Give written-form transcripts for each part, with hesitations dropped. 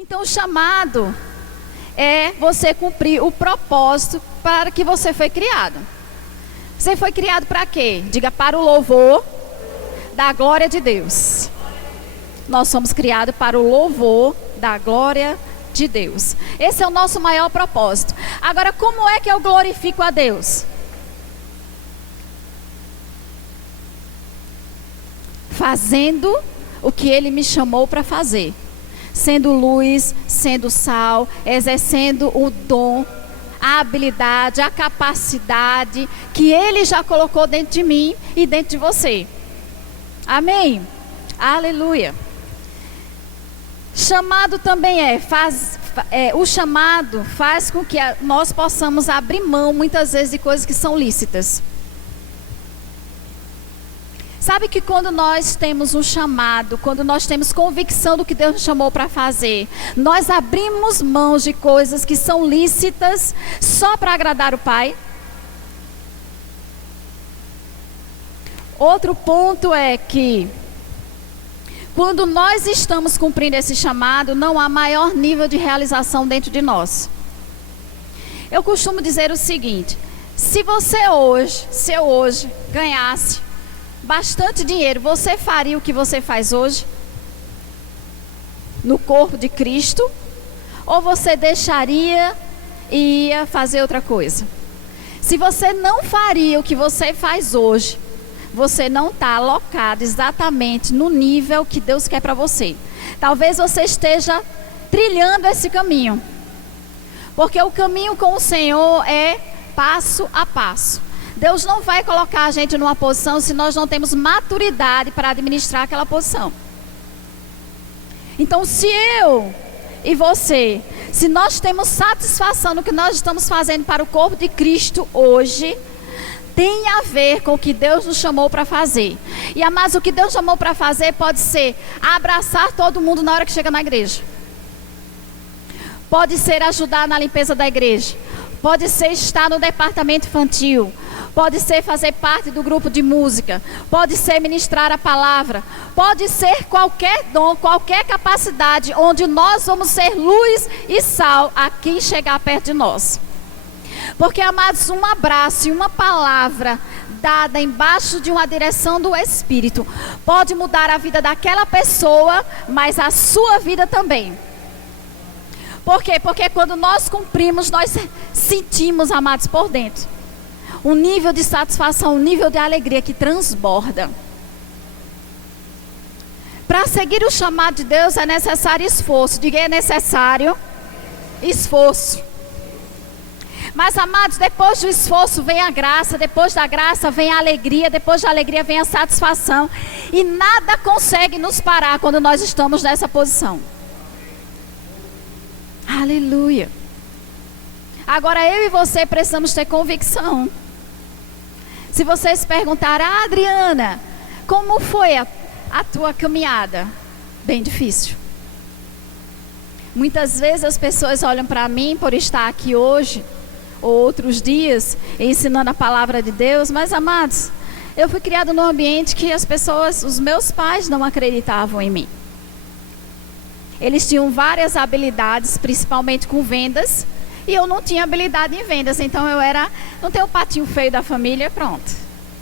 Então o chamado é você cumprir o propósito para que você foi criado. Você foi criado para quê? Diga: para o louvor da glória de Deus. Nós somos criados para o louvor da glória de Deus. Esse é o nosso maior propósito. Agora, como é que eu glorifico a Deus? Fazendo o que Ele me chamou para fazer. Sendo luz, sendo sal, exercendo o dom, a habilidade, a capacidade que Ele já colocou dentro de mim e dentro de você. Amém? Aleluia. Chamado também o chamado faz com que nós possamos abrir mão muitas vezes de coisas que são lícitas. Sabe que quando nós temos um chamado, quando nós temos convicção do que Deus nos chamou para fazer, nós abrimos mãos de coisas que são lícitas só para agradar o Pai? Outro ponto é que quando nós estamos cumprindo esse chamado, não há maior nível de realização dentro de nós. Eu costumo dizer o seguinte: se eu hoje ganhasse bastante dinheiro, você faria o que você faz hoje? No corpo de Cristo? Ou você deixaria e ia fazer outra coisa? Se você não faria o que você faz hoje, você não está alocado exatamente no nível que Deus quer para você. Talvez você esteja trilhando esse caminho. Porque o caminho com o Senhor é passo a passo. Deus não vai colocar a gente numa posição se nós não temos maturidade para administrar aquela posição. Então, se eu e você, se nós temos satisfação no que nós estamos fazendo para o corpo de Cristo hoje, tem a ver com o que Deus nos chamou para fazer. E amados, o que Deus chamou para fazer pode ser abraçar todo mundo na hora que chega na igreja. Pode ser ajudar na limpeza da igreja. Pode ser estar no departamento infantil. Pode ser fazer parte do grupo de música. Pode ser ministrar a palavra. Pode ser qualquer dom, qualquer capacidade onde nós vamos ser luz e sal a quem chegar perto de nós. Porque, amados, um abraço e uma palavra dada embaixo de uma direção do Espírito pode mudar a vida daquela pessoa, mas a sua vida também. Por quê? Porque quando nós cumprimos, nós sentimos, amados, por dentro um nível de satisfação, um nível de alegria que transborda. Para seguir o chamado de Deus é necessário esforço. Diga: é necessário esforço. Mas, amados, depois do esforço vem a graça, depois da graça vem a alegria, depois da alegria vem a satisfação. E nada consegue nos parar quando nós estamos nessa posição. Aleluia. Agora eu e você precisamos ter convicção. Se vocês perguntarem: Adriana, como foi a tua caminhada? Bem difícil. Muitas vezes as pessoas olham para mim por estar aqui hoje, ou outros dias, ensinando a palavra de Deus. Mas, amados, eu fui criado num ambiente que os meus pais não acreditavam em mim. Eles tinham várias habilidades, principalmente com vendas, e eu não tinha habilidade em vendas. Então não tem o patinho feio da família, pronto,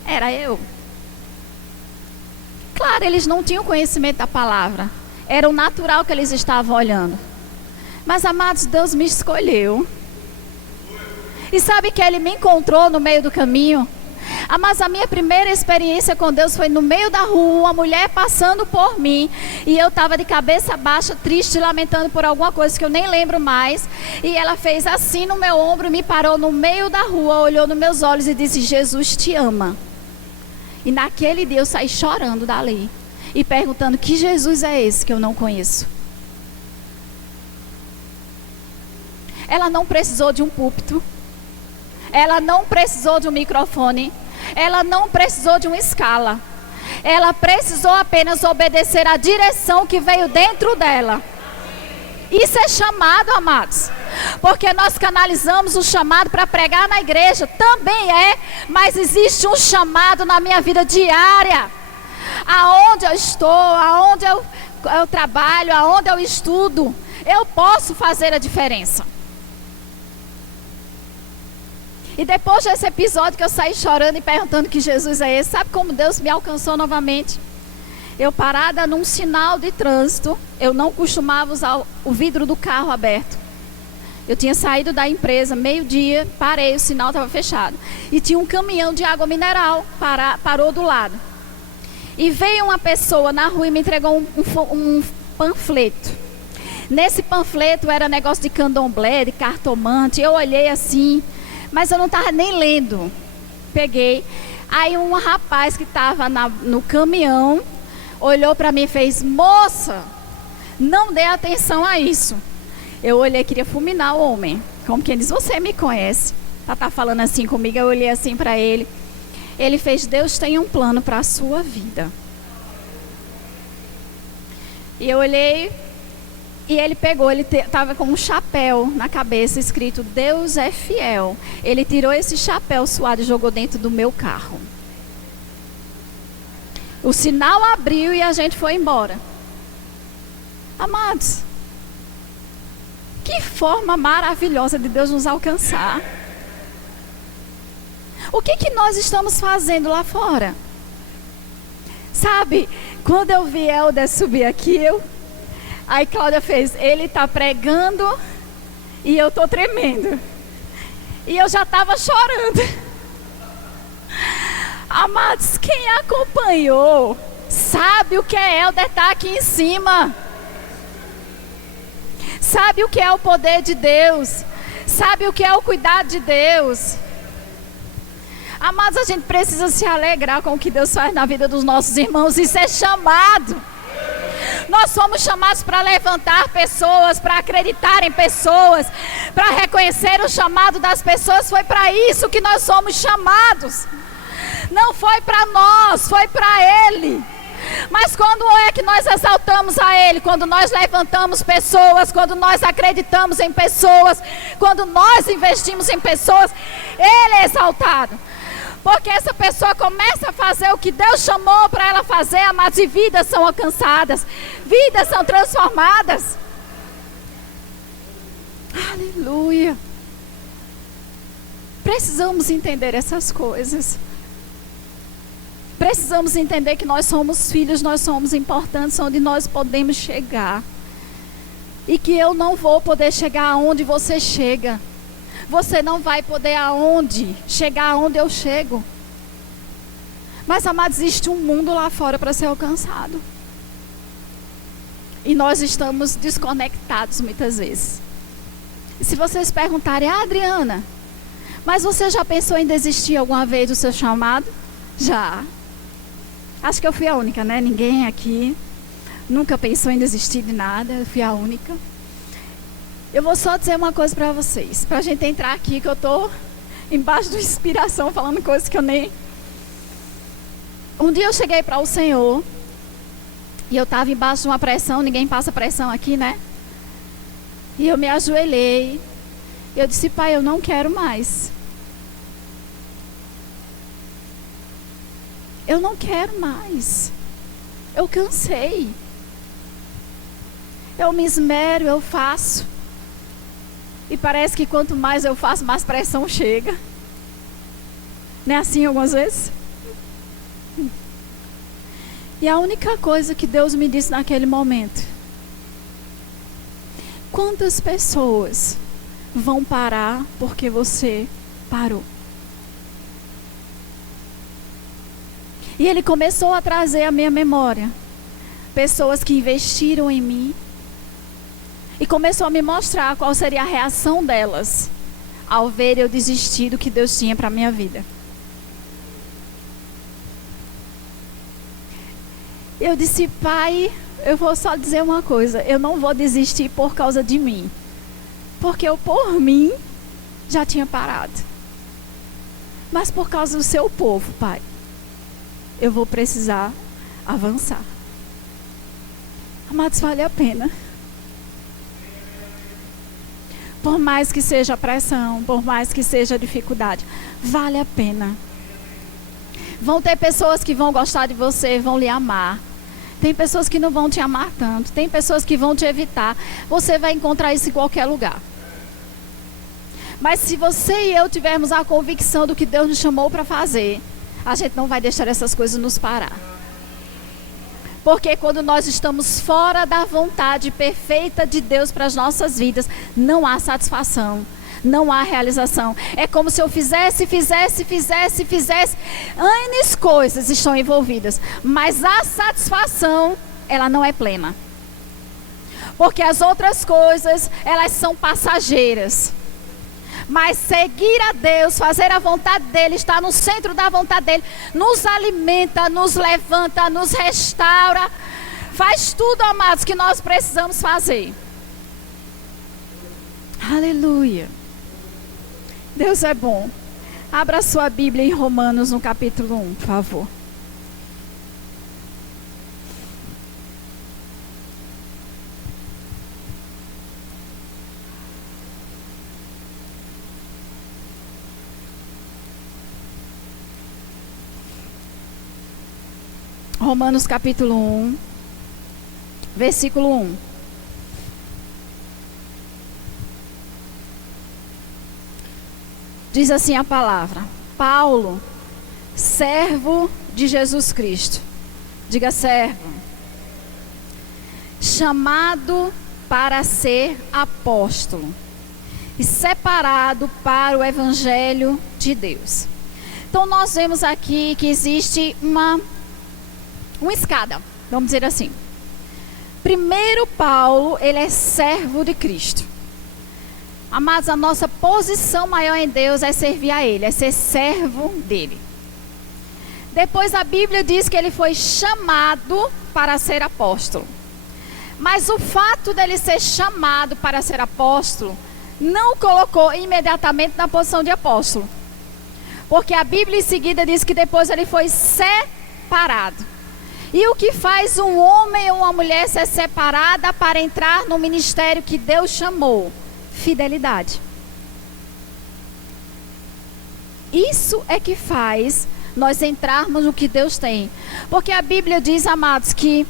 era eu. Claro, eles não tinham conhecimento da palavra, era o natural que eles estavam olhando. Mas, amados, Deus me escolheu. E sabe que Ele me encontrou no meio do caminho? Mas a minha primeira experiência com Deus foi no meio da rua, uma mulher passando por mim, e eu estava de cabeça baixa, triste, lamentando por alguma coisa que eu nem lembro mais, e ela fez assim no meu ombro, me parou no meio da rua, olhou nos meus olhos e disse: Jesus te ama. E naquele dia eu saí chorando dali, e perguntando: que Jesus é esse que eu não conheço? Ela não precisou de um púlpito, ela não precisou de um microfone, ela não precisou de uma escala. Ela precisou apenas obedecer à direção que veio dentro dela. Isso é chamado, amados. Porque nós canalizamos o chamado para pregar na igreja, também é, mas existe um chamado na minha vida diária. Aonde eu estou, eu trabalho, aonde eu estudo, eu posso fazer a diferença. E depois desse episódio que eu saí chorando e perguntando que Jesus é esse, sabe como Deus me alcançou novamente? Eu parada num sinal de trânsito, eu não costumava usar o vidro do carro aberto. Eu tinha saído da empresa, meio-dia, parei, o sinal estava fechado. E tinha um caminhão de água mineral, parou do lado. E veio uma pessoa na rua e me entregou um panfleto. Nesse panfleto era negócio de candomblé, de cartomante. Eu olhei assim, mas eu não estava nem lendo. Peguei. Aí um rapaz que estava no caminhão olhou para mim e fez: moça, não dê atenção a isso. Eu olhei, queria fulminar o homem. Como quem diz, você me conhece. Tá falando assim comigo, eu olhei assim para ele. Ele fez: Deus tem um plano para a sua vida. E eu olhei, e ele pegou, ele estava com um chapéu na cabeça escrito Deus é fiel. Ele tirou esse chapéu suado e jogou dentro do meu carro. O sinal abriu e a gente foi embora. Amados, que forma maravilhosa de Deus nos alcançar. O que nós estamos fazendo lá fora? Sabe, quando eu vi Helder subir aqui, aí Cláudia fez: ele está pregando e eu estou tremendo. E eu já estava chorando. Amados, quem acompanhou sabe o que é Helder estar aqui em cima. Sabe o que é o poder de Deus. Sabe o que é o cuidado de Deus. Amados, a gente precisa se alegrar com o que Deus faz na vida dos nossos irmãos. Isso é chamado. Nós somos chamados para levantar pessoas, para acreditar em pessoas, para reconhecer o chamado das pessoas. Foi para isso que nós somos chamados. Não foi para nós, foi para Ele. Mas quando é que nós exaltamos a Ele? Quando nós levantamos pessoas, quando nós acreditamos em pessoas, quando nós investimos em pessoas, Ele é exaltado. Porque essa pessoa começa a fazer o que Deus chamou para ela fazer, amados, e vidas são alcançadas, vidas são transformadas. Aleluia. Precisamos entender essas coisas. Precisamos entender que nós somos filhos, nós somos importantes, onde nós podemos chegar. E que eu não vou poder chegar aonde você chega. Você não vai poder chegar aonde eu chego. Mas, amados, existe um mundo lá fora para ser alcançado. E nós estamos desconectados muitas vezes. E se vocês perguntarem: Adriana, mas você já pensou em desistir alguma vez do seu chamado? Já. Acho que eu fui a única, né? Ninguém aqui nunca pensou em desistir de nada. Eu fui a única. Eu vou só dizer uma coisa para vocês, para a gente entrar aqui, que eu estou embaixo de inspiração, falando coisas que eu nem... Um dia eu cheguei para o Senhor, e eu estava embaixo de uma pressão, ninguém passa pressão aqui, né? E eu me ajoelhei, e eu disse: Pai, eu não quero mais. Eu não quero mais. Eu cansei. Eu me esmero, eu faço. E parece que quanto mais eu faço, mais pressão chega. Não é assim algumas vezes? E a única coisa que Deus me disse naquele momento: quantas pessoas vão parar porque você parou? E Ele começou a trazer à minha memória pessoas que investiram em mim. E começou a me mostrar qual seria a reação delas ao ver eu desistir do que Deus tinha para a minha vida. Eu disse: Pai, eu vou só dizer uma coisa: eu não vou desistir por causa de mim. Porque eu, por mim, já tinha parado. Mas por causa do seu povo, Pai, eu vou precisar avançar. Amados, vale a pena. Por mais que seja pressão, por mais que seja dificuldade, vale a pena. Vão ter pessoas que vão gostar de você, vão lhe amar. Tem pessoas que não vão te amar tanto. Tem pessoas que vão te evitar. Você vai encontrar isso em qualquer lugar. Mas se você e eu tivermos a convicção do que Deus nos chamou para fazer, a gente não vai deixar essas coisas nos parar. Porque quando nós estamos fora da vontade perfeita de Deus para as nossas vidas, não há satisfação, não há realização. É como se eu fizesse. N coisas estão envolvidas, mas a satisfação, ela não é plena. Porque as outras coisas, elas são passageiras. Mas seguir a Deus, fazer a vontade dEle, estar no centro da vontade dEle, nos alimenta, nos levanta, nos restaura. Faz tudo, amados, que nós precisamos fazer. Aleluia. Deus é bom. Abra sua Bíblia em Romanos, no capítulo 1, por favor. Romanos capítulo 1, versículo 1. Diz assim a palavra: Paulo, servo de Jesus Cristo. Diga servo. Chamado para ser apóstolo e separado para o evangelho de Deus. Então nós vemos aqui que existe uma escada, vamos dizer assim. Primeiro, Paulo, ele é servo de Cristo. Amados, a nossa posição maior em Deus é servir a Ele, é ser servo dEle. Depois a Bíblia diz que ele foi chamado para ser apóstolo. Mas o fato dele ser chamado para ser apóstolo não o colocou imediatamente na posição de apóstolo. Porque a Bíblia em seguida diz que depois ele foi separado. E o que faz um homem ou uma mulher ser separada para entrar no ministério que Deus chamou? Fidelidade. Isso é que faz nós entrarmos no que Deus tem. Porque a Bíblia diz, amados, que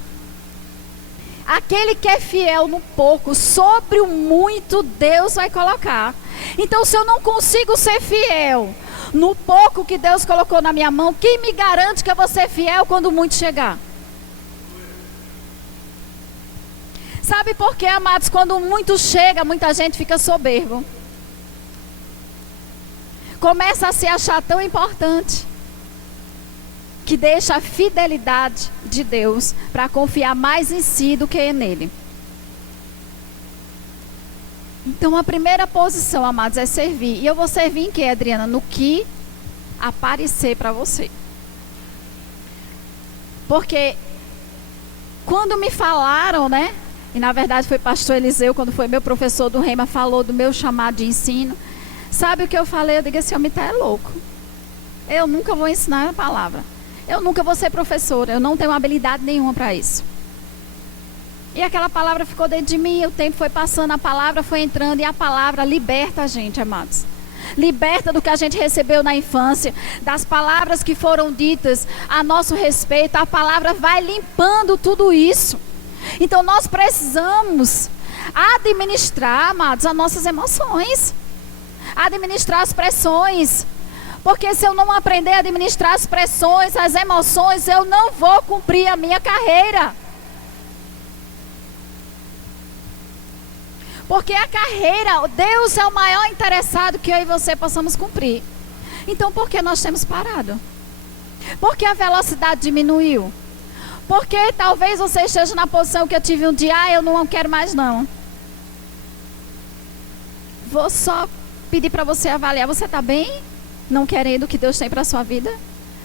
aquele que é fiel no pouco, sobre o muito Deus vai colocar. Então, se eu não consigo ser fiel no pouco que Deus colocou na minha mão, quem me garante que eu vou ser fiel quando o muito chegar? Sabe por quê, amados? Quando muito chega, muita gente fica soberbo. Começa a se achar tão importante que deixa a fidelidade de Deus para confiar mais em si do que nele. Então a primeira posição, amados, é servir. E eu vou servir em quê, Adriana? No que aparecer para você. Porque quando me falaram, né? E na verdade foi pastor Eliseu, quando foi meu professor do Rema, falou do meu chamado de ensino. Sabe o que eu falei? Eu digo, esse homem é louco. Eu nunca vou ensinar a palavra. Eu nunca vou ser professora. Eu não tenho habilidade nenhuma para isso. E aquela palavra ficou dentro de mim. O tempo foi passando, a palavra foi entrando. E a palavra liberta a gente, amados. Liberta do que a gente recebeu na infância. Das palavras que foram ditas a nosso respeito. A palavra vai limpando tudo isso. Então nós precisamos administrar, amados, as nossas emoções. Administrar as pressões. Porque se eu não aprender a administrar as pressões, as emoções, eu não vou cumprir a minha carreira. Porque a carreira, Deus é o maior interessado que eu e você possamos cumprir. Então por que nós temos parado? Por que a velocidade diminuiu? Porque talvez você esteja na posição que eu tive um dia, eu não quero mais não. Vou só pedir para você avaliar, você está bem? Não querendo o que Deus tem para a sua vida?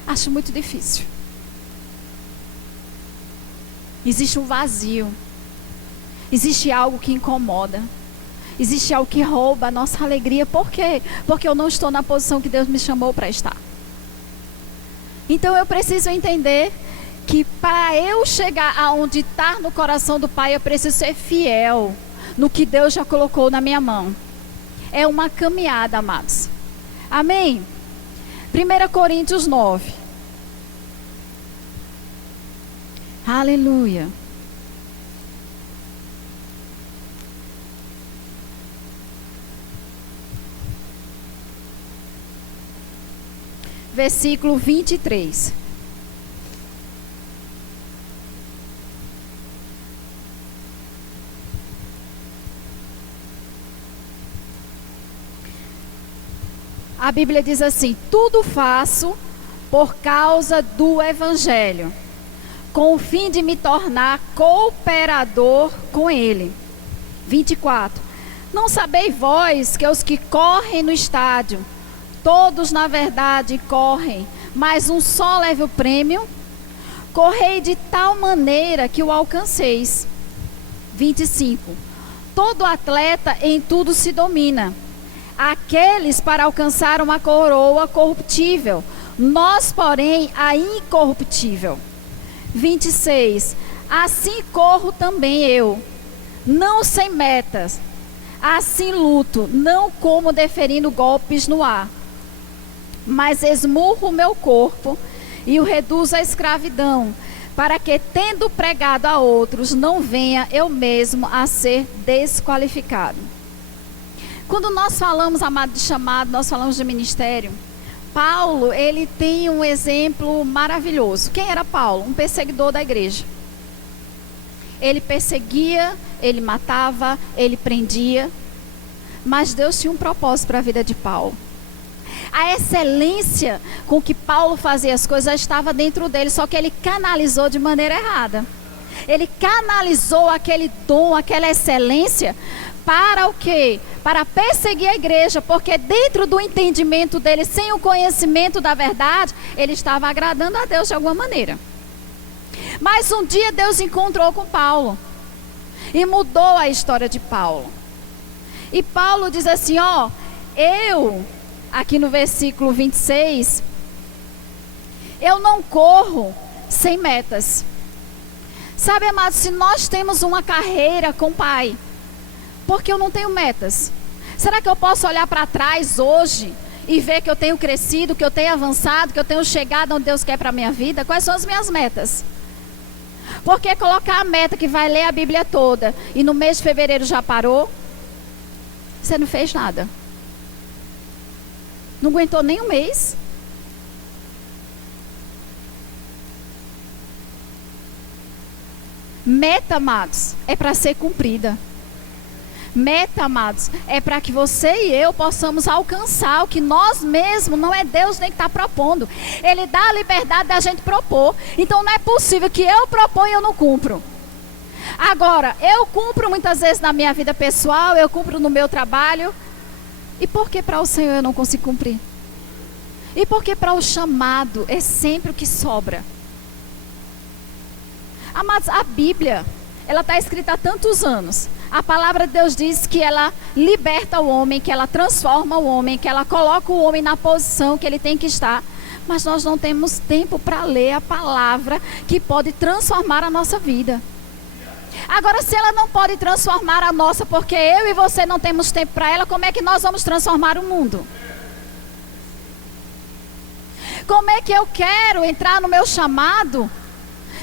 Acho muito difícil. Existe um vazio. Existe algo que incomoda. Existe algo que rouba a nossa alegria. Por quê? Porque eu não estou na posição que Deus me chamou para estar. Então eu preciso entender que para eu chegar aonde está no coração do Pai, eu preciso ser fiel no que Deus já colocou na minha mão. É uma caminhada, amados. Amém? 1 Coríntios 9. Aleluia. Versículo 23. A Bíblia diz assim: tudo faço por causa do Evangelho, com o fim de me tornar cooperador com ele. 24. Não sabeis vós que os que correm no estádio, todos na verdade correm, mas um só leva o prêmio? Correi de tal maneira que o alcanceis. 25. Todo atleta em tudo se domina. Aqueles para alcançar uma coroa corruptível, nós, porém, a incorruptível. 26. Assim corro também eu, não sem metas. Assim luto, não como deferindo golpes no ar, mas esmurro o meu corpo e o reduzo à escravidão, para que, tendo pregado a outros, não venha eu mesmo a ser desqualificado. Quando nós falamos, amado, de chamado, nós falamos de ministério, Paulo, ele tem um exemplo maravilhoso. Quem era Paulo? Um perseguidor da igreja. Ele perseguia, ele matava, ele prendia, mas Deus tinha um propósito para a vida de Paulo. A excelência com que Paulo fazia as coisas estava dentro dele, só que ele canalizou de maneira errada. Ele canalizou aquele dom, aquela excelência para o quê? Para perseguir a igreja, porque dentro do entendimento dele, sem o conhecimento da verdade, ele estava agradando a Deus de alguma maneira. Mas um dia Deus encontrou com Paulo e mudou a história de Paulo. E Paulo diz assim, eu, aqui no versículo 26, eu não corro sem metas. Sabe, amados, se nós temos uma carreira com o Pai, porque eu não tenho metas? Será que eu posso olhar para trás hoje e ver que eu tenho crescido, que eu tenho avançado, que eu tenho chegado onde Deus quer para a minha vida? Quais são as minhas metas? Porque colocar a meta que vai ler a Bíblia toda e no mês de fevereiro já parou, você não fez nada. Não aguentou nem um mês. Meta, amados, é para ser cumprida. Meta, amados, é para que você e eu possamos alcançar o que nós mesmos, não é Deus nem que está propondo. Ele dá a liberdade da gente propor. Então não é possível que eu proponha e eu não cumpro. Agora, eu cumpro muitas vezes na minha vida pessoal, eu cumpro no meu trabalho. E por que para o Senhor eu não consigo cumprir? E por que para o chamado é sempre o que sobra? Amados, a Bíblia, ela está escrita há tantos anos. A palavra de Deus diz que ela liberta o homem, que ela transforma o homem, que ela coloca o homem na posição que ele tem que estar. Mas nós não temos tempo para ler a palavra que pode transformar a nossa vida. Agora, se ela não pode transformar a nossa, porque eu e você não temos tempo para ela, como é que nós vamos transformar o mundo? Como é que eu quero entrar no meu chamado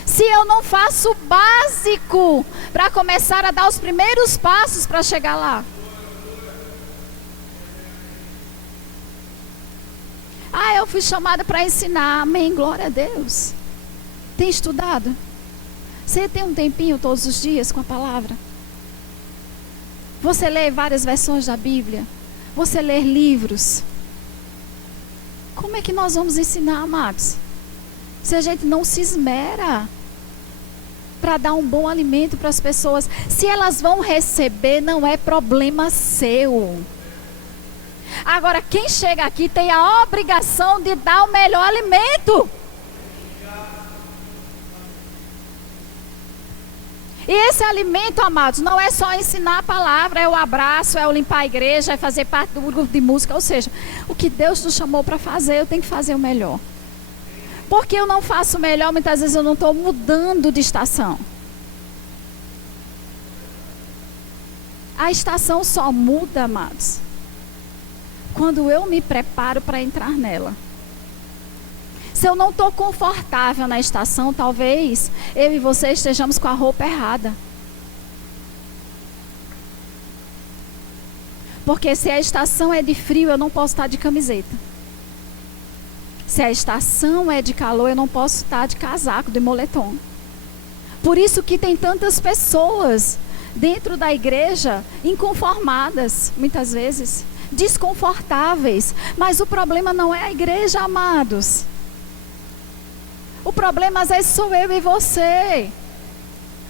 se eu não faço o básico para começar a dar os primeiros passos para chegar lá? Eu fui chamada para ensinar. Amém, glória a Deus. Tem estudado? Você tem um tempinho todos os dias com a palavra? Você lê várias versões da Bíblia? Você lê livros? Como é que nós vamos ensinar, amados? Se a gente não se esmera para dar um bom alimento para as pessoas. Se elas vão receber, não é problema seu. Agora, quem chega aqui tem a obrigação de dar o melhor alimento. E esse alimento, amados, não é só ensinar a palavra, é o abraço, é o limpar a igreja, é fazer parte do grupo de música. Ou seja, o que Deus nos chamou para fazer, eu tenho que fazer o melhor. Porque eu não faço o melhor, muitas vezes eu não estou mudando de estação. A estação só muda, amados, quando eu me preparo para entrar nela. Se eu não estou confortável na estação, talvez eu e você estejamos com a roupa errada. Porque se a estação é de frio, eu não posso estar de camiseta. Se a estação é de calor, eu não posso estar de casaco, de moletom. Por isso que tem tantas pessoas dentro da igreja inconformadas, muitas vezes, desconfortáveis. Mas o problema não é a igreja, amados. O problema às vezes sou eu e você,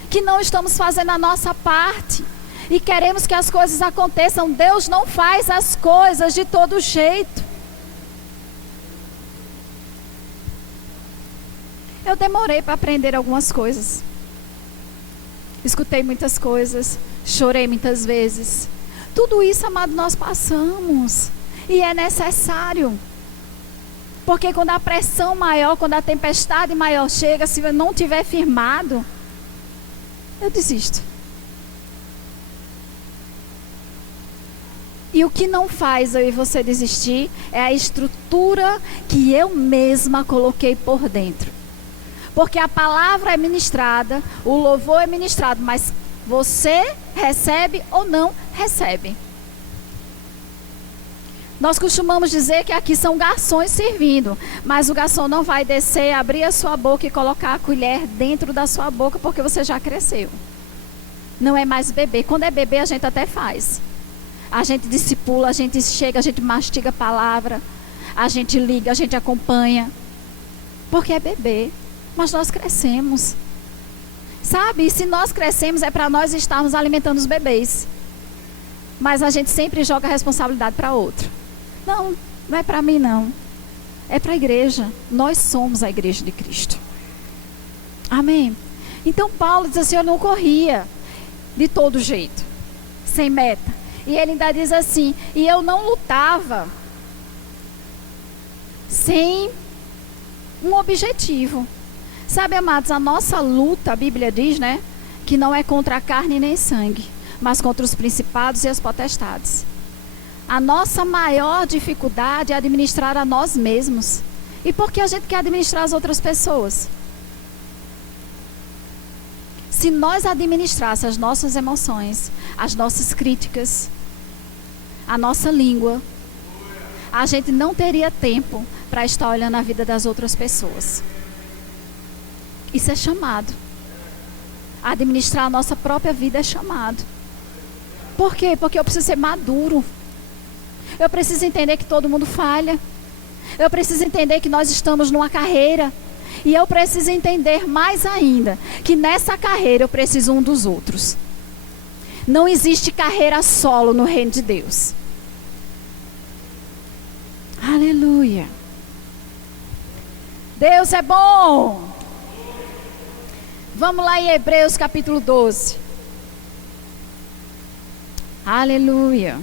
que não estamos fazendo a nossa parte e queremos que as coisas aconteçam. Deus não faz as coisas de todo jeito. Eu demorei para aprender algumas coisas. Escutei muitas coisas, chorei muitas vezes. Tudo isso, amado, nós passamos. E é necessário. Porque quando a pressão maior, quando a tempestade maior chega, se eu não tiver firmado, eu desisto. E o que não faz eu e você desistir é a estrutura que eu mesma coloquei por dentro. Porque a palavra é ministrada, o louvor é ministrado, mas você recebe ou não recebe. Nós costumamos dizer que aqui são garçons servindo, mas o garçom não vai descer, abrir a sua boca e colocar a colher dentro da sua boca, porque você já cresceu. Não é mais bebê. Quando é bebê, a gente até faz. A gente discipula, a gente chega, a gente mastiga a palavra, a gente liga, a gente acompanha. Porque é bebê. Mas nós crescemos. Sabe? E se nós crescemos, é para nós estarmos alimentando os bebês. Mas a gente sempre joga a responsabilidade para outro. Não, não é para mim não. É para a igreja. Nós somos a igreja de Cristo. Amém? Então Paulo diz assim, eu não corria de todo jeito, sem meta. E ele ainda diz assim, e eu não lutava sem um objetivo. Sabe, amados, a nossa luta, a Bíblia diz, né? Que não é contra a carne nem sangue, mas contra os principados e as potestades. A nossa maior dificuldade é administrar a nós mesmos. E por que a gente quer administrar as outras pessoas? Se nós administrássemos as nossas emoções, as nossas críticas, a nossa língua, a gente não teria tempo para estar olhando a vida das outras pessoas. Isso é chamado. Administrar a nossa própria vida é chamado. Por quê? Porque eu preciso ser maduro. Eu preciso entender que todo mundo falha. Eu preciso entender que nós estamos numa carreira. E eu preciso entender mais ainda que nessa carreira eu preciso um dos outros. Não existe carreira solo no reino de Deus. Aleluia. Deus é bom. Vamos lá em Hebreus capítulo 12. Aleluia.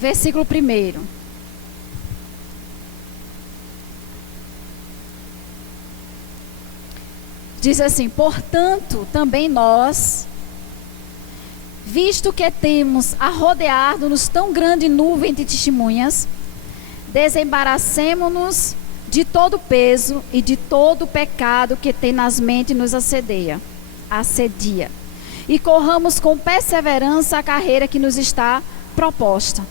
Versículo 1. Diz assim, portanto, também nós, visto que temos a rodear-nos tão grande nuvem de testemunhas, desembaracemo-nos de todo peso e de todo pecado que tenazmente nos assedia. E corramos com perseverança a carreira que nos está proposta,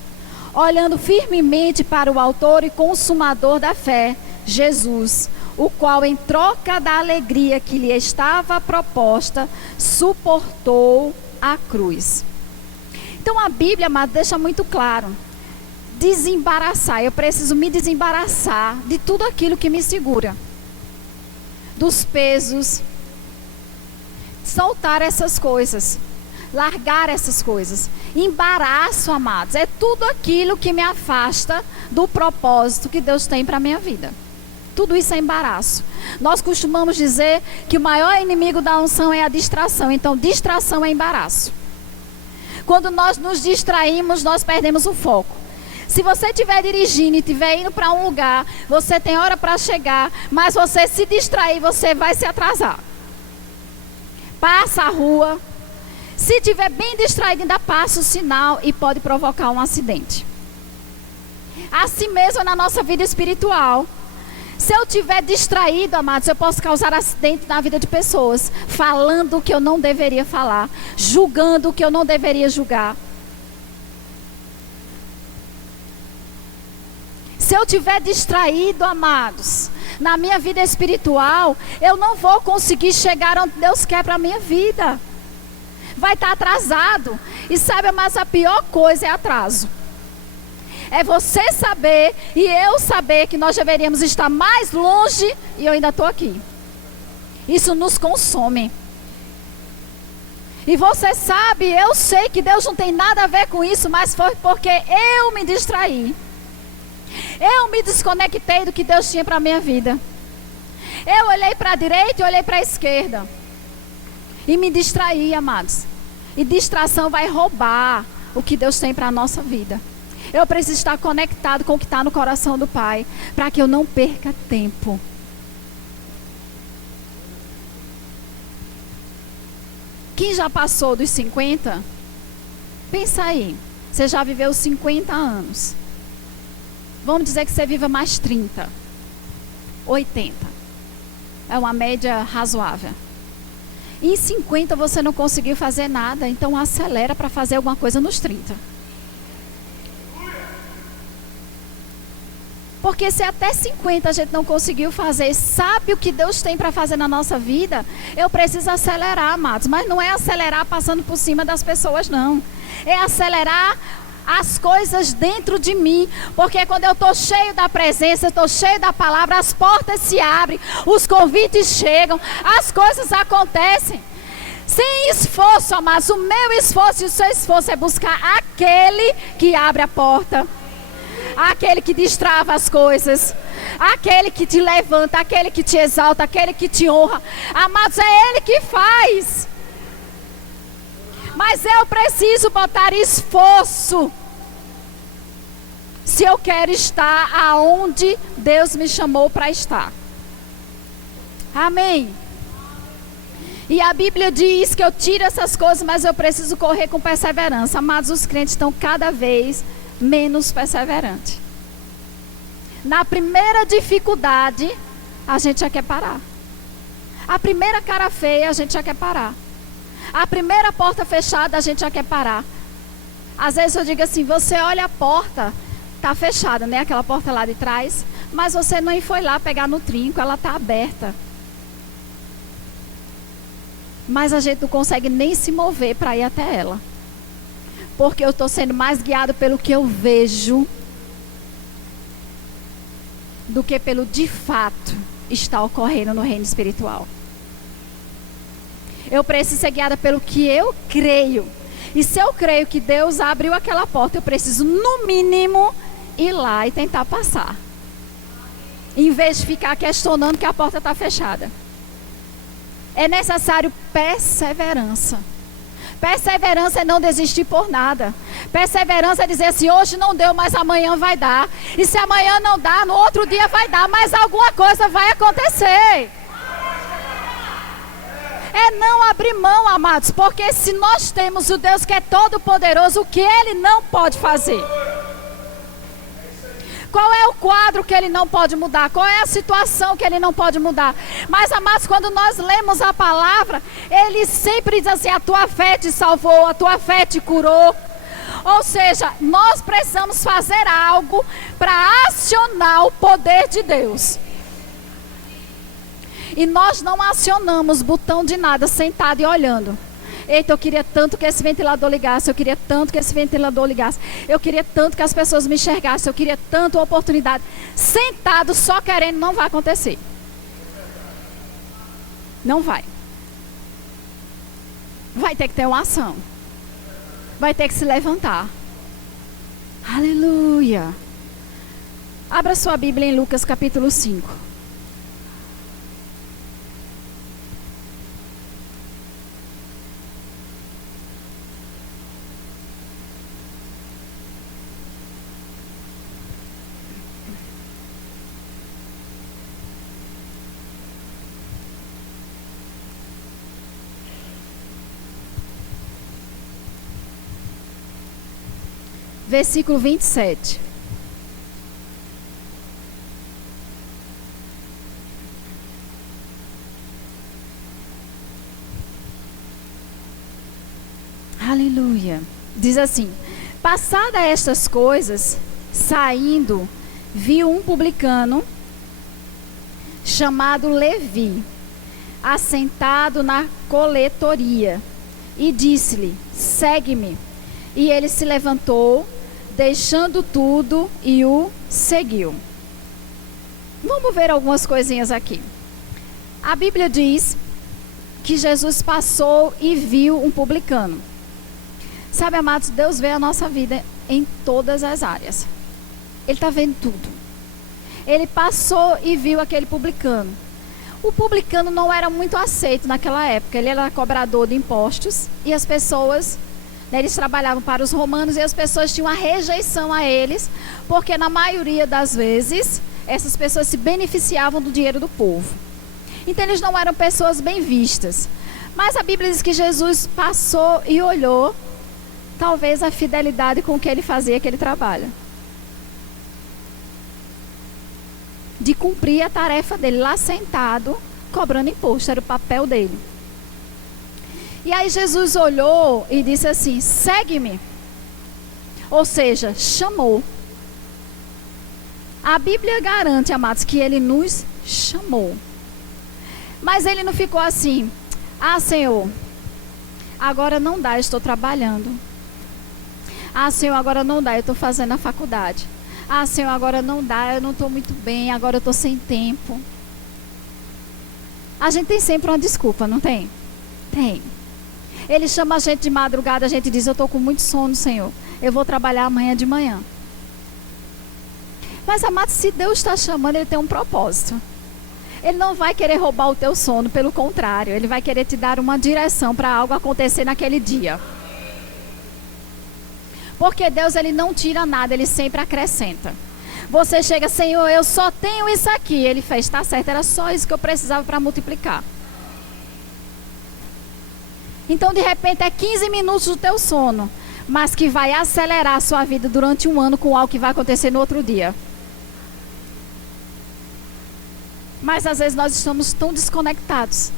olhando firmemente para o autor e consumador da fé, Jesus, o qual, em troca da alegria que lhe estava proposta, suportou a cruz. Então a Bíblia, amado, deixa muito claro. Desembaraçar, eu preciso me desembaraçar de tudo aquilo que me segura. Dos pesos. Soltar essas coisas. Largar essas coisas. Embaraço, amados, é tudo aquilo que me afasta do propósito que Deus tem para a minha vida. Tudo isso é embaraço. Nós costumamos dizer que o maior inimigo da unção é a distração. Então, distração é embaraço. Quando nós nos distraímos, nós perdemos o foco. Se você estiver dirigindo e estiver indo para um lugar, você tem hora para chegar, mas você se distrair, você vai se atrasar. Passa a rua. Se estiver bem distraído, ainda passa o sinal e pode provocar um acidente. Assim mesmo na nossa vida espiritual. Se eu estiver distraído, amados, eu posso causar acidente na vida de pessoas, falando o que eu não deveria falar, julgando o que eu não deveria julgar. Se eu estiver distraído, amados, na minha vida espiritual, eu não vou conseguir chegar onde Deus quer para a minha vida. Vai estar atrasado. E sabe, mas a pior coisa é atraso. É você saber e eu saber que nós deveríamos estar mais longe e eu ainda estou aqui. Isso nos consome. E você sabe, eu sei que Deus não tem nada a ver com isso, mas foi porque eu me distraí. Eu me desconectei do que Deus tinha para a minha vida. Eu olhei para a direita e olhei para a esquerda. E me distraí, amados. E distração vai roubar o que Deus tem para a nossa vida. Eu preciso estar conectado com o que está no coração do Pai, para que eu não perca tempo. Quem já passou dos 50? Pensa aí, você já viveu 50 anos. Vamos dizer que você viva mais 30, 80. É uma média razoável. Em 50 você não conseguiu fazer nada, então acelera para fazer alguma coisa nos 30. Porque se até 50 a gente não conseguiu fazer, sabe o que Deus tem para fazer na nossa vida? Eu preciso acelerar, amados. Mas não é acelerar passando por cima das pessoas, não. É acelerar as coisas dentro de mim. Porque quando eu estou cheio da presença, estou cheio da palavra, as portas se abrem, os convites chegam, as coisas acontecem. Sem esforço, amados. O meu esforço e o seu esforço é buscar aquele que abre a porta. Aquele que destrava as coisas, aquele que te levanta, aquele que te exalta, aquele que te honra. Amados, é Ele que faz. Mas eu preciso botar esforço, se eu quero estar aonde Deus me chamou para estar. Amém. E a Bíblia diz que eu tiro essas coisas, mas eu preciso correr com perseverança. Amados, os crentes estão cada vez menos perseverante. Na primeira dificuldade, a gente já quer parar. A primeira cara feia, a gente já quer parar. A primeira porta fechada, a gente já quer parar. Às vezes eu digo assim, você olha a porta, está fechada, né? Aquela porta lá de trás, mas você nem foi lá pegar no trinco, ela está aberta. Mas a gente não consegue nem se mover para ir até ela. Porque eu estou sendo mais guiado pelo que eu vejo do que pelo de fato está ocorrendo no reino espiritual. Eu preciso ser guiada pelo que eu creio. E se eu creio que Deus abriu aquela porta, eu preciso, no mínimo, ir lá e tentar passar. Em vez de ficar questionando que a porta está fechada. É necessário perseverança. Perseverança é não desistir por nada. Perseverança é dizer assim, hoje não deu, mas amanhã vai dar. E se amanhã não dá, no outro dia vai dar, mas alguma coisa vai acontecer. É não abrir mão, amados, porque se nós temos o Deus que é todo poderoso, o que Ele não pode fazer? Qual é o quadro que Ele não pode mudar? Qual é a situação que Ele não pode mudar? Mas, amados, quando nós lemos a palavra, Ele sempre diz assim, a tua fé te salvou, a tua fé te curou. Ou seja, nós precisamos fazer algo para acionar o poder de Deus. E nós não acionamos botão de nada, sentado e olhando. Eita, eu queria tanto que esse ventilador ligasse, eu queria tanto que esse ventilador ligasse, eu queria tanto que as pessoas me enxergassem, eu queria tanto a oportunidade. Sentado, só querendo, não vai acontecer. Não vai. Vai ter que ter uma ação. Vai ter que se levantar. Aleluia. Abra sua Bíblia em Lucas capítulo 5. versículo 27. Aleluia. Diz assim: passadas estas coisas, saindo, viu um publicano chamado Levi, assentado na coletoria, e disse-lhe: segue-me. E ele se levantou, deixando tudo, e o seguiu. Vamos ver algumas coisinhas aqui. A Bíblia diz que Jesus passou e viu um publicano. Sabe, amados, Deus vê a nossa vida em todas as áreas. Ele está vendo tudo. Ele passou e viu aquele publicano. O publicano não era muito aceito naquela época. Ele era cobrador de impostos e as pessoas, eles trabalhavam para os romanos e as pessoas tinham uma rejeição a eles, porque na maioria das vezes essas pessoas se beneficiavam do dinheiro do povo. Então eles não eram pessoas bem vistas. Mas a Bíblia diz que Jesus passou e olhou, talvez a fidelidade com que ele fazia aquele trabalho, de cumprir a tarefa dele lá sentado, cobrando imposto, era o papel dele. E aí Jesus olhou e disse assim: segue-me. Ou seja, chamou. A Bíblia garante, amados, que ele nos chamou. Mas ele não ficou assim: ah, Senhor, agora não dá, eu estou trabalhando. Ah, Senhor, agora não dá, eu estou fazendo a faculdade. Ah, Senhor, agora não dá, eu não estou muito bem, agora eu estou sem tempo. A gente tem sempre uma desculpa, não tem? Tem. Ele chama a gente de madrugada, a gente diz: eu estou com muito sono, Senhor, eu vou trabalhar amanhã de manhã. Mas, amado, se Deus está chamando, Ele tem um propósito. Ele não vai querer roubar o teu sono, pelo contrário, Ele vai querer te dar uma direção para algo acontecer naquele dia. Porque Deus, Ele não tira nada, Ele sempre acrescenta. Você chega: Senhor, eu só tenho isso aqui. Ele fez: está certo, era só isso que eu precisava para multiplicar. Então, de repente, é 15 minutos do teu sono, mas que vai acelerar a sua vida durante um ano com algo que vai acontecer no outro dia. Mas às vezes nós estamos tão desconectados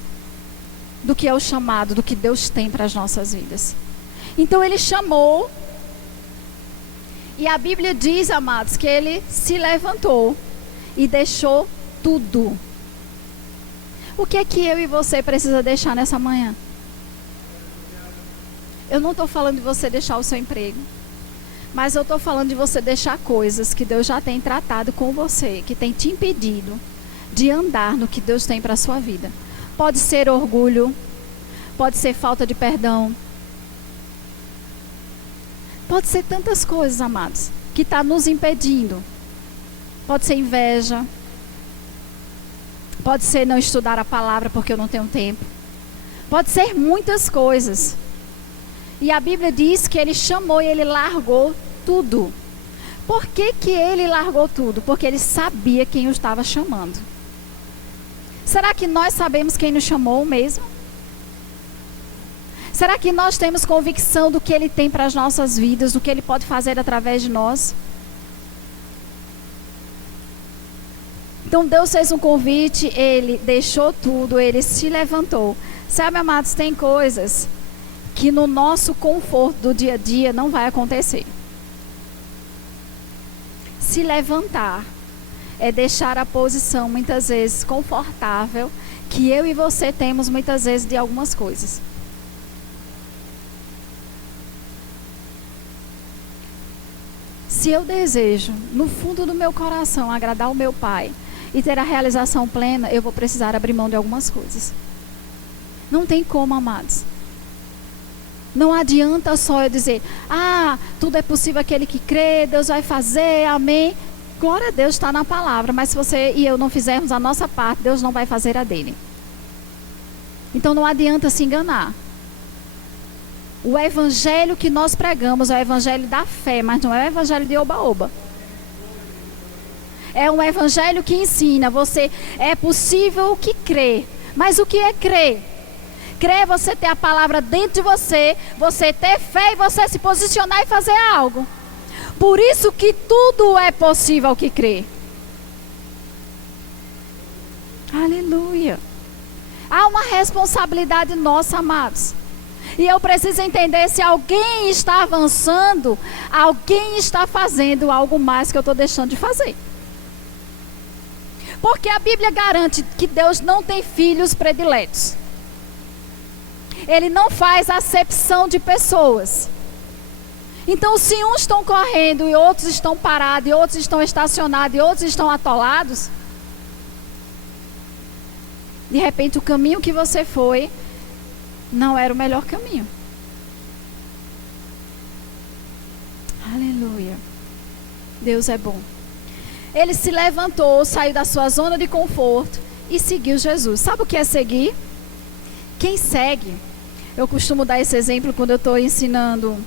do que é o chamado, do que Deus tem para as nossas vidas. Então Ele chamou. E a Bíblia diz, amados, que ele se levantou e deixou tudo. O que é que eu e você precisa deixar nessa manhã? Eu não estou falando de você deixar o seu emprego, mas eu estou falando de você deixar coisas que Deus já tem tratado com você, que tem te impedido de andar no que Deus tem para a sua vida. Pode ser orgulho, pode ser falta de perdão, pode ser tantas coisas, amados, que está nos impedindo. Pode ser inveja. Pode ser não estudar a palavra porque eu não tenho tempo. Pode ser muitas coisas. E a Bíblia diz que ele chamou e ele largou tudo. Por que que ele largou tudo? Porque ele sabia quem o estava chamando. Será que nós sabemos quem nos chamou mesmo? Será que nós temos convicção do que Ele tem para as nossas vidas, do que Ele pode fazer através de nós? Então Deus fez um convite, Ele deixou tudo, Ele se levantou. Sabe, amados, tem coisas que no nosso conforto do dia a dia não vai acontecer. Se levantar é deixar a posição muitas vezes confortável que eu e você temos muitas vezes de algumas coisas. Se eu desejo, no fundo do meu coração, agradar o meu Pai e ter a realização plena, eu vou precisar abrir mão de algumas coisas. Não tem como, amados. Não adianta só eu dizer: ah, tudo é possível aquele que crê, Deus vai fazer, amém. Glória a Deus, está na palavra, mas se você e eu não fizermos a nossa parte, Deus não vai fazer a dele. Então não adianta se enganar. O evangelho que nós pregamos é o evangelho da fé, mas não é o evangelho de oba-oba. É um evangelho que ensina você, é possível que crer. Mas o que é crer? Crer é você ter a palavra dentro de você, você ter fé e você se posicionar e fazer algo. Por isso que tudo é possível ao que crê. Aleluia. Há uma responsabilidade nossa, amados. E eu preciso entender se alguém está avançando, alguém está fazendo algo mais que eu estou deixando de fazer. Porque a Bíblia garante que Deus não tem filhos prediletos. Ele não faz acepção de pessoas. Então, se uns estão correndo e outros estão parados, e outros estão estacionados, e outros estão atolados, de repente o caminho que você foi não era o melhor caminho. Aleluia. Deus é bom. Ele se levantou, saiu da sua zona de conforto e seguiu Jesus. Sabe o que é seguir? Quem segue, eu costumo dar esse exemplo quando eu estou ensinando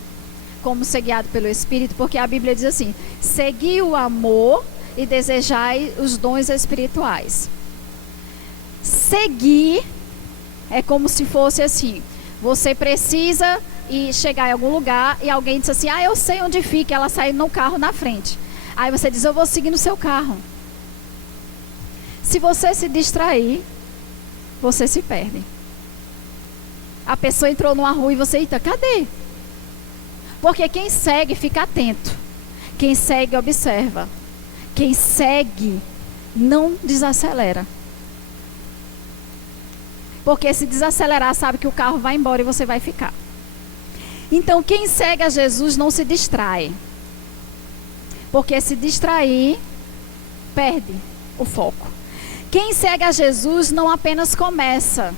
como ser guiado pelo Espírito, porque a Bíblia diz assim: segui o amor e desejai os dons espirituais. Seguir é como se fosse assim: você precisa ir chegar em algum lugar e alguém diz assim: eu sei onde fica, ela sai no carro na frente. Aí você diz: eu vou seguir no seu carro. Se você se distrair, você se perde. A pessoa entrou numa rua e você, eita, cadê? Porque quem segue fica atento. Quem segue observa. Quem segue não desacelera. Porque se desacelerar, sabe que o carro vai embora e você vai ficar. Então, quem segue a Jesus não se distrai. Porque se distrair, perde o foco. Quem segue a Jesus não apenas começa.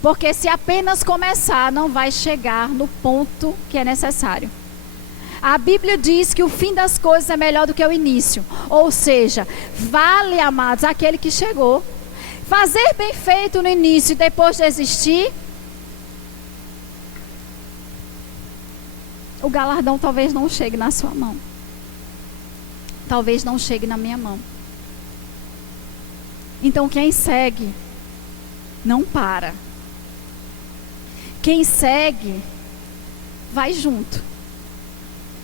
Porque se apenas começar, não vai chegar no ponto que é necessário. A Bíblia diz que o fim das coisas é melhor do que o início. Ou seja, vale, amados, aquele que chegou. Fazer bem feito no início e depois desistir, o galardão talvez não chegue na sua mão. Talvez não chegue na minha mão. Então quem segue, não para. Quem segue, vai junto.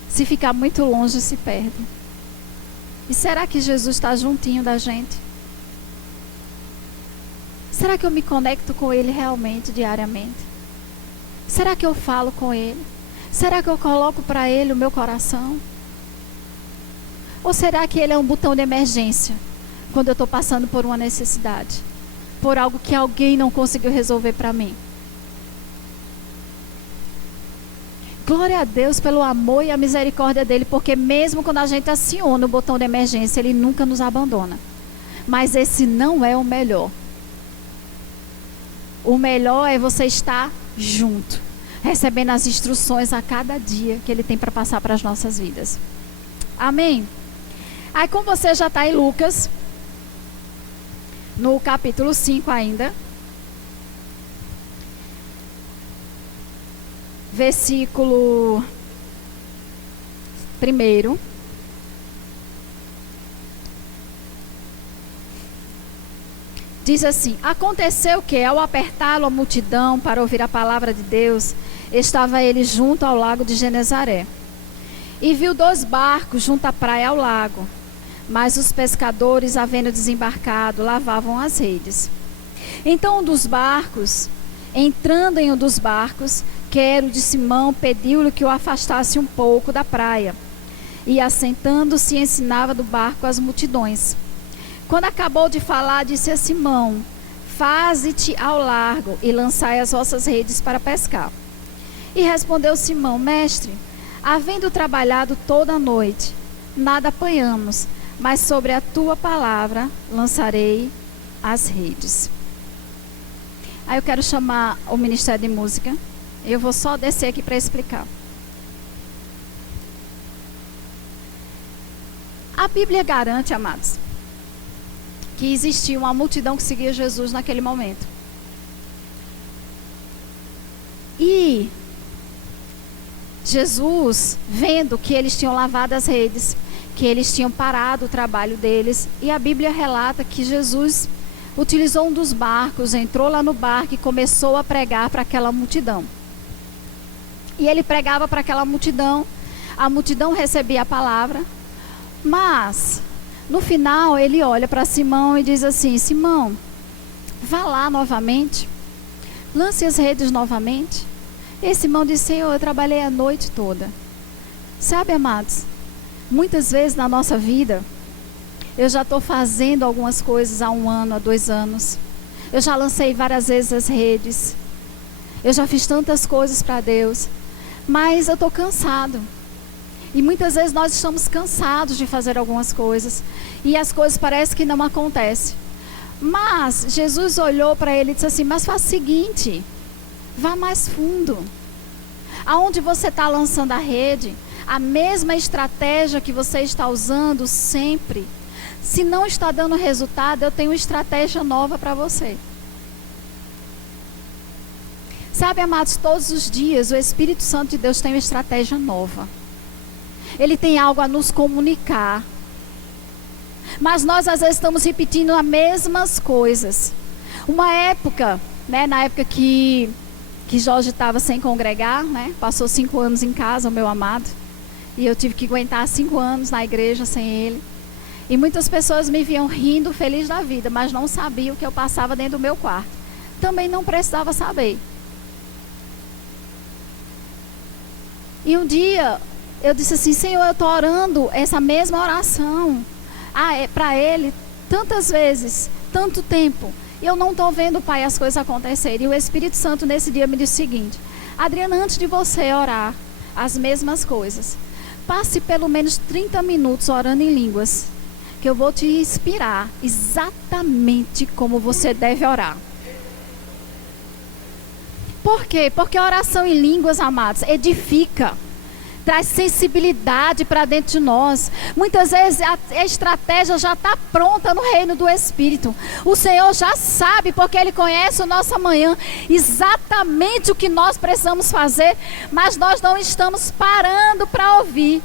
Se ficar muito longe, se perde. E será que Jesus está juntinho da gente? Será que eu me conecto com Ele realmente, diariamente? Será que eu falo com Ele? Será que eu coloco para Ele o meu coração? Ou será que Ele é um botão de emergência, quando eu estou passando por uma necessidade? Por algo que alguém não conseguiu resolver para mim? Glória a Deus pelo amor e a misericórdia dEle, porque mesmo quando a gente aciona o botão de emergência, Ele nunca nos abandona. Mas esse não é o melhor. O melhor é você estar junto, recebendo as instruções a cada dia que Ele tem para passar para as nossas vidas. Amém? Aí, como você já está em Lucas, no capítulo 5 ainda, versículo 1. Diz assim: aconteceu que, ao apertá-lo a multidão para ouvir a palavra de Deus, estava ele junto ao lago de Genezaré. E viu 2 barcos junto à praia ao lago, mas os pescadores, havendo desembarcado, lavavam as redes. Então um dos barcos, entrando em um dos barcos, que era o de Simão, pediu-lhe que o afastasse um pouco da praia. E assentando-se, ensinava do barco as multidões. Quando acabou de falar, disse a Simão: faze-te ao largo e lançai as vossas redes para pescar. E respondeu Simão: mestre, havendo trabalhado toda a noite, nada apanhamos, mas sobre a tua palavra lançarei as redes. Aí eu quero chamar o Ministério de Música. Eu vou só descer aqui para explicar. A Bíblia garante, amados, que existia uma multidão que seguia Jesus naquele momento. E Jesus, vendo que eles tinham lavado as redes, que eles tinham parado o trabalho deles, e a Bíblia relata que Jesus utilizou um dos barcos, entrou lá no barco e começou a pregar para aquela multidão. E ele pregava para aquela multidão, A multidão recebia a palavra, mas no final ele olha para Simão e diz assim: Simão, vá lá novamente, lance as redes novamente. E Simão disse: Senhor, eu trabalhei a noite toda. Sabe, amados, muitas vezes na nossa vida, eu já estou fazendo algumas coisas há 1 ano, há 2 anos. Eu já lancei várias vezes as redes. Eu já fiz tantas coisas para Deus, mas eu estou cansado. E muitas vezes nós estamos cansados de fazer algumas coisas, e as coisas parecem que não acontecem. Mas Jesus olhou para ele e disse assim: mas faça o seguinte, vá mais fundo. Aonde você está lançando a rede, a mesma estratégia que você está usando sempre, se não está dando resultado, eu tenho uma estratégia nova para você. Sabe, amados, todos os dias o Espírito Santo de Deus tem uma estratégia nova. Ele tem algo a nos comunicar. Mas nós às vezes estamos repetindo as mesmas coisas. Uma época, na época que Jorge estava sem congregar, passou 5 anos em casa, o meu amado. E eu tive que aguentar 5 anos na igreja sem ele. E muitas pessoas me viam rindo, feliz da vida, mas não sabiam o que eu passava dentro do meu quarto. Também não precisava saber. E um dia eu disse assim: Senhor, eu estou orando essa mesma oração para Ele tantas vezes, tanto tempo. E eu não estou vendo, Pai, as coisas acontecerem. E o Espírito Santo nesse dia me disse o seguinte: Adriana, antes de você orar as mesmas coisas, passe pelo menos 30 minutos orando em línguas, que eu vou te inspirar exatamente como você deve orar. Por quê? Porque a oração em línguas, amados, edifica, traz sensibilidade para dentro de nós. Muitas vezes a estratégia já está pronta no reino do Espírito. O Senhor já sabe, porque Ele conhece o nosso amanhã, exatamente o que nós precisamos fazer, mas nós não estamos parando para ouvir.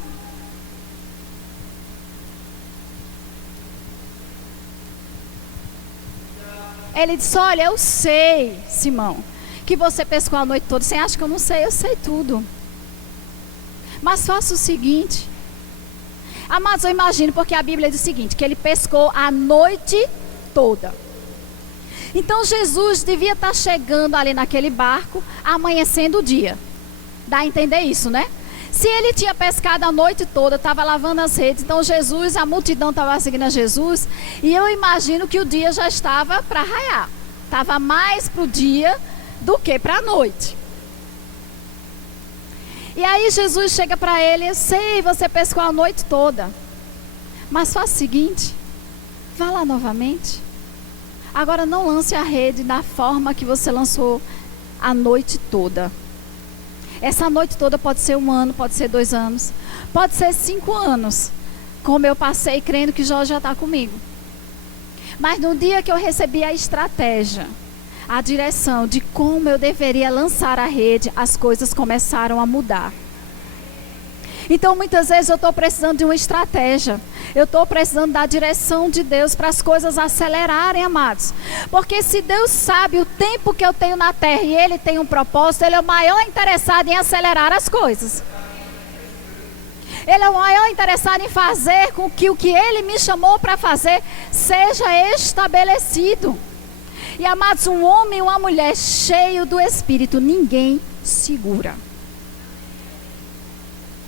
Ele disse: olha, eu sei, Simão, que você pescou a noite toda. Você acha que eu não sei? Eu sei tudo. Mas faça o seguinte. Amados, eu imagino, porque a Bíblia diz o seguinte, que ele pescou a noite toda. Então Jesus devia estar chegando ali naquele barco, amanhecendo o dia. Dá a entender isso, né? Se ele tinha pescado a noite toda, estava lavando as redes, então Jesus, a multidão estava seguindo a Jesus, e eu imagino que o dia já estava para raiar. Estava mais para o dia do que para a noite. E aí Jesus chega para ele: eu sei, você pescou a noite toda, mas faça o seguinte, vá lá novamente. Agora não lance a rede da forma que você lançou a noite toda. Essa noite toda pode ser 1 ano, pode ser 2 anos, pode ser 5 anos, como eu passei crendo que Jorge já está comigo. Mas no dia que eu recebi a estratégia, a direção de como eu deveria lançar a rede, as coisas começaram a mudar. Então muitas vezes eu estou precisando de uma estratégia. Eu estou precisando da direção de Deus para as coisas acelerarem, amados. Porque se Deus sabe o tempo que eu tenho na terra e Ele tem um propósito, Ele é o maior interessado em acelerar as coisas. Ele é o maior interessado em fazer com que o que Ele me chamou para fazer seja estabelecido. E, amados, um homem e uma mulher cheio do Espírito, ninguém segura.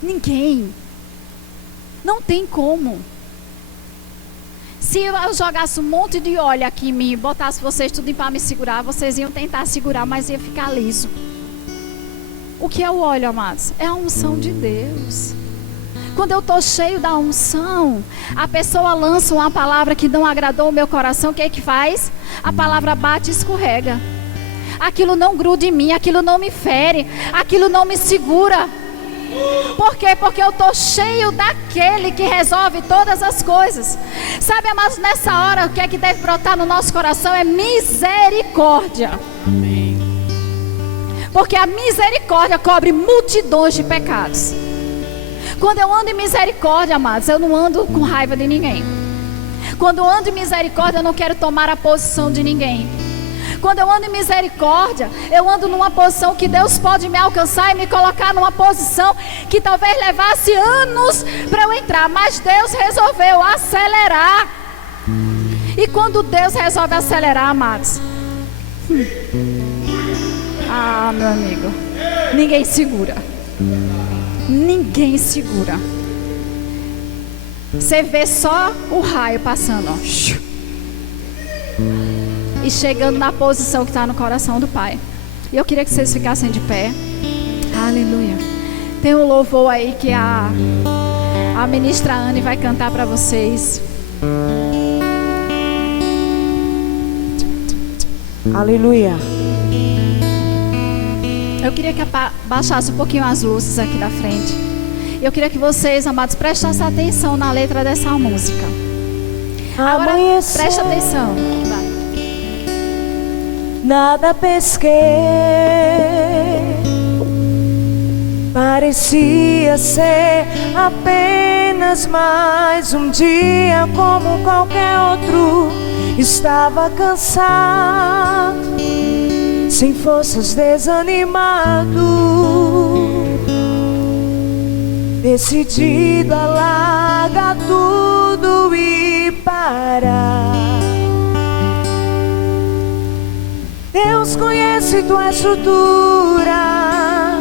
Ninguém. Não tem como. Se eu jogasse um monte de óleo aqui em mim e botasse vocês tudo para me segurar, vocês iam tentar segurar, mas ia ficar liso. O que é o óleo, amados? É a unção de Deus. Quando eu estou cheio da unção, a pessoa lança uma palavra que não agradou o meu coração, o que é que faz? A palavra bate e escorrega. Aquilo não gruda em mim, aquilo não me fere, aquilo não me segura. Por quê? Porque eu estou cheio daquele que resolve todas as coisas. Sabe, amados, nessa hora o que é que deve brotar no nosso coração é misericórdia. Amém. Porque a misericórdia cobre multidões de pecados. Quando eu ando em misericórdia, amados, eu não ando com raiva de ninguém. Quando eu ando em misericórdia, eu não quero tomar a posição de ninguém. Quando eu ando em misericórdia, eu ando numa posição que Deus pode me alcançar e me colocar numa posição que talvez levasse anos para eu entrar, mas Deus resolveu acelerar. E quando Deus resolve acelerar, amados, meu amigo, ninguém segura. Ninguém segura. Você vê só o raio passando, ó, e chegando na posição que está no coração do Pai. E eu queria que vocês ficassem de pé. Aleluia. Tem um louvor aí que a ministra Anne vai cantar para vocês. Aleluia. Eu queria que baixasse um pouquinho as luzes aqui da frente. Eu queria que vocês, amados, prestassem atenção na letra dessa música. Agora, preste atenção. Vai. Nada pesquei, parecia ser apenas mais um dia como qualquer outro. Estava cansado, sem forças, desanimado, decidido a largar tudo e parar. Deus conhece tua estrutura,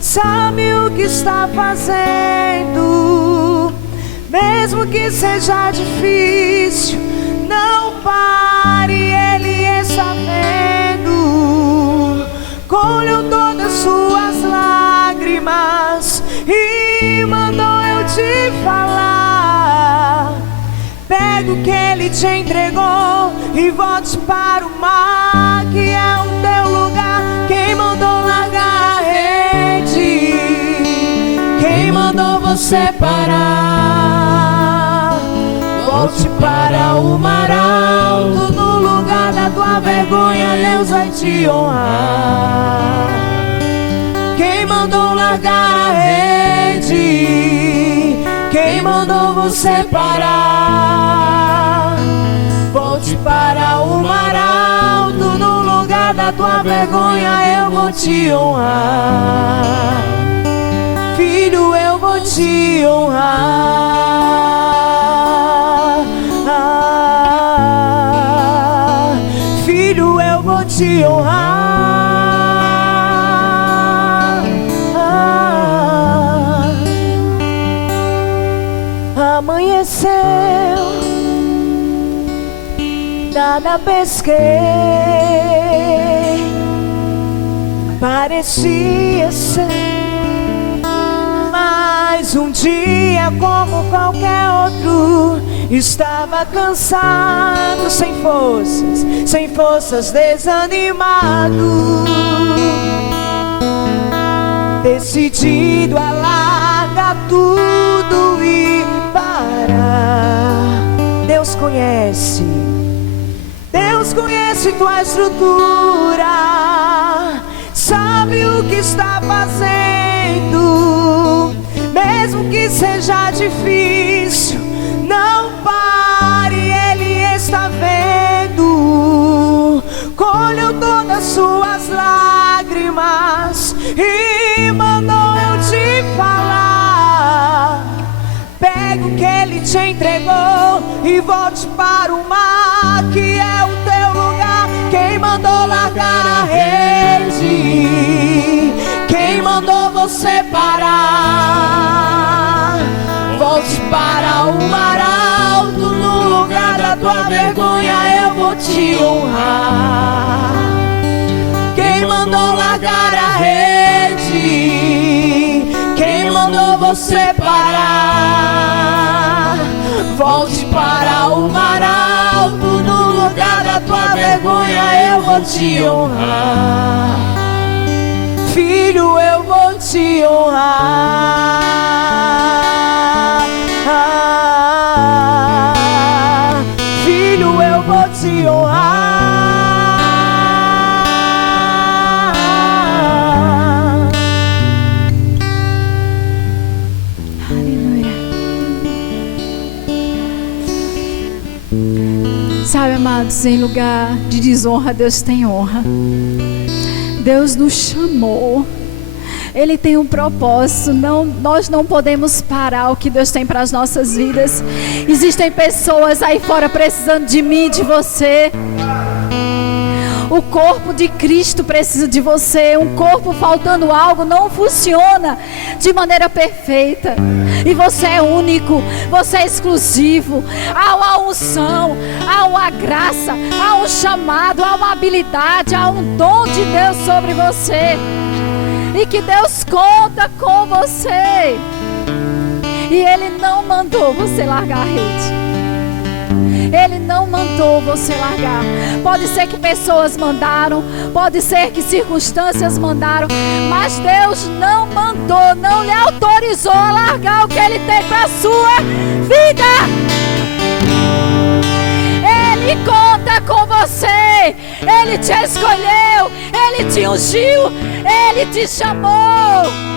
sabe o que está fazendo. Mesmo que seja difícil, não pare, Ele está vendo. Colheu todas suas lágrimas e mandou eu te falar. Pega o que Ele te entregou e volte para o mar, que é o teu lugar. Quem mandou largar a rede? Quem mandou você parar? Volte para o mar alto, no lugar da tua vergonha Deus vai te honrar. Quem mandou largar a rede? Quem mandou você parar? Volte para o mar alto, no lugar da tua vergonha eu vou te honrar. Filho, eu vou te honrar. Filho, eu vou te honrar. Amanheceu, nada pesquei, parecia ser mais um dia como qualquer outro. Estava cansado, sem forças, desanimado, decidido a largar tudo e parar. Deus conhece tua estrutura, sabe o que está fazendo. Mesmo que seja difícil, não pare, Ele está vendo. Colheu todas suas lágrimas e mandou eu te falar. Pega o que Ele te entregou e volte para o mar, que é o teu lugar. Quem mandou largar a rede? Quem mandou você parar? Volte para o mar alto, no lugar da tua vergonha eu vou te honrar. Quem mandou largar a rede? Quem mandou você parar? Volte para o mar alto, no lugar da tua vergonha eu vou te honrar. Filho, eu vou te honrar. Filho, eu vou te honrar. Aleluia. Sabe, amados, em lugar de desonra, Deus tem honra. Deus nos chamou. Ele tem um propósito. Nós não podemos parar o que Deus tem para as nossas vidas. Existem pessoas aí fora precisando de mim, de você. O corpo de Cristo precisa de você. Um corpo faltando algo não funciona de maneira perfeita. E você é único, você é exclusivo. Há uma unção, há uma graça, há um chamado, há uma habilidade, há um dom de Deus sobre você. E que Deus conta com você. E Ele não mandou você largar a rede. Ele não mandou você largar. Pode ser que pessoas mandaram, pode ser que circunstâncias mandaram, mas Deus não mandou, não lhe autorizou a largar o que Ele tem para a sua vida. Ele conta com você. Ele te escolheu, Ele te ungiu, Ele te chamou.